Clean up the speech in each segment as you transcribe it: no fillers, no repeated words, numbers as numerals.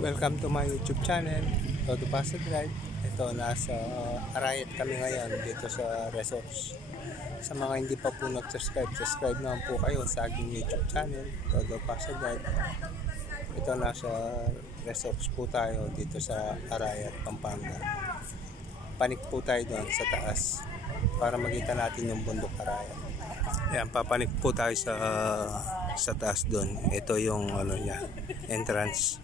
Welcome to my YouTube channel, Todo Pasig Drive. Ito, nasa Arayat kami ngayon dito sa resorts. Sa mga hindi pa po nag-subscribe, subscribe naman po kayo sa aking YouTube channel, Todo Pasig Drive. Ito, nasa resorts po tayo dito sa Arayat, Pampanga. Panik po tayo doon sa taas para makita natin yung bundok Arayat. Ayan, papanik po tayo sa taas doon. Ito yung niya, entrance.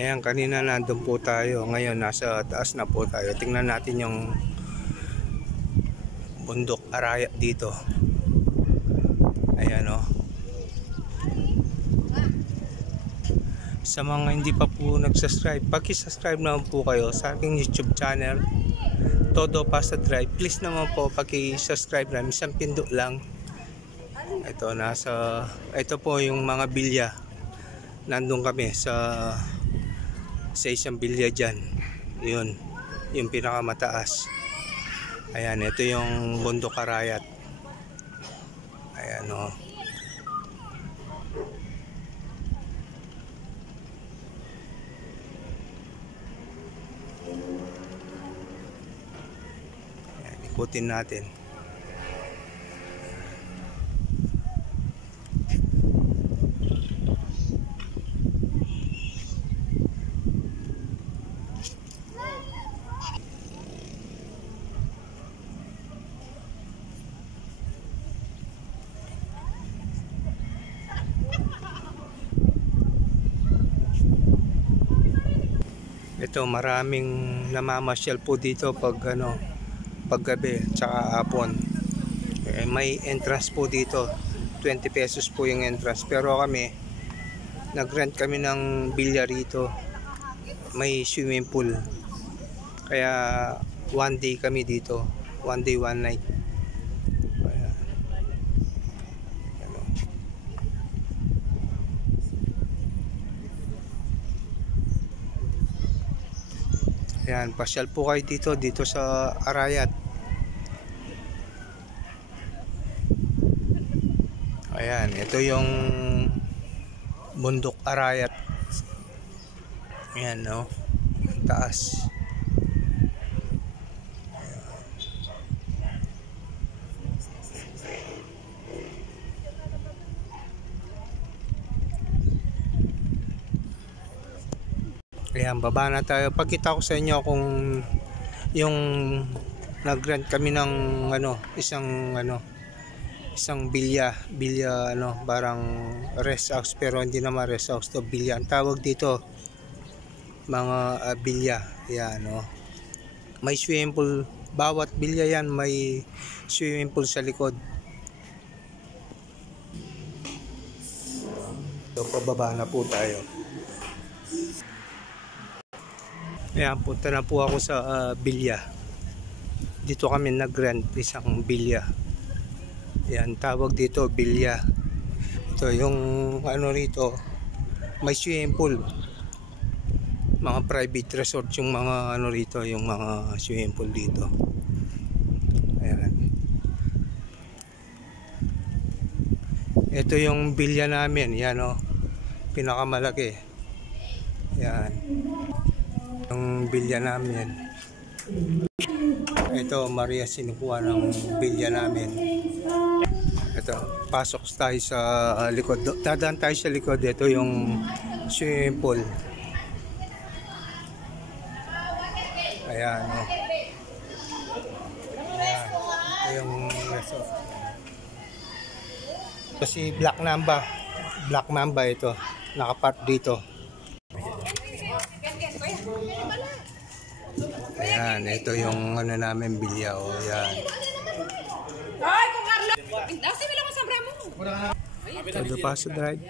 Ayan, kanina nandun po tayo. Ngayon nasa taas na po tayo. Tingnan natin yung bundok Arayat dito. Ayan o. Sa mga hindi pa po nag-subscribe, paki-subscribe naman po kayo sa aking YouTube channel, Todo Pasig Drive. Please naman po paki-subscribe namin, isang pindot lang. Ito po yung mga bilya. Nandun kami sa isang bilya dyan. Yun, yung pinakamataas. Ayan, ito yung bundok Arayat. Ayan o. Ayan, ikutin natin. Ito, maraming namamasyal po dito paggabi tsaka hapon. May entrance po dito, 20 pesos po yung entrance, pero kami nag-rent kami ng bilya rito. May swimming pool, kaya one day kami dito, one day one night. Ayan, pasyal po kayo dito sa Arayat. Ayan, ito yung bundok Arayat. Ayan, no? Taas. Ayan, baba na tayo. Pagkita ko sa inyo kung yung nag-rent kami ng isang bilya parang rest house, pero hindi naman rest house to, bilya ang tawag dito, mga bilya. Ayan, no? May swimming pool, bawat bilya yan may swimming pool sa likod. So, pababa na po tayo. Ayan, punta na po ako sa bilya. Dito kami nag-rent isang bilya. Ayan, tawag dito bilya. Ito yung rito, may swimming pool. Mga private resort yung mga rito, yung mga swimming pool dito. Ayan. Ito yung bilya namin, yan o. Pinakamalaki. Ayan. Yung bilya namin. Ito, Maria, sinukuha ng bilya namin. Ito, pasok tayo sa likod. Dadaan tayo sa likod. Ito yung swimming pool. Ayan, oh. Ayan, ito yung resort. Ito si Black Mamba ito. Nakapark dito. Ayan, ito yung namin bilya. O, yan. Todo Pasig Drive.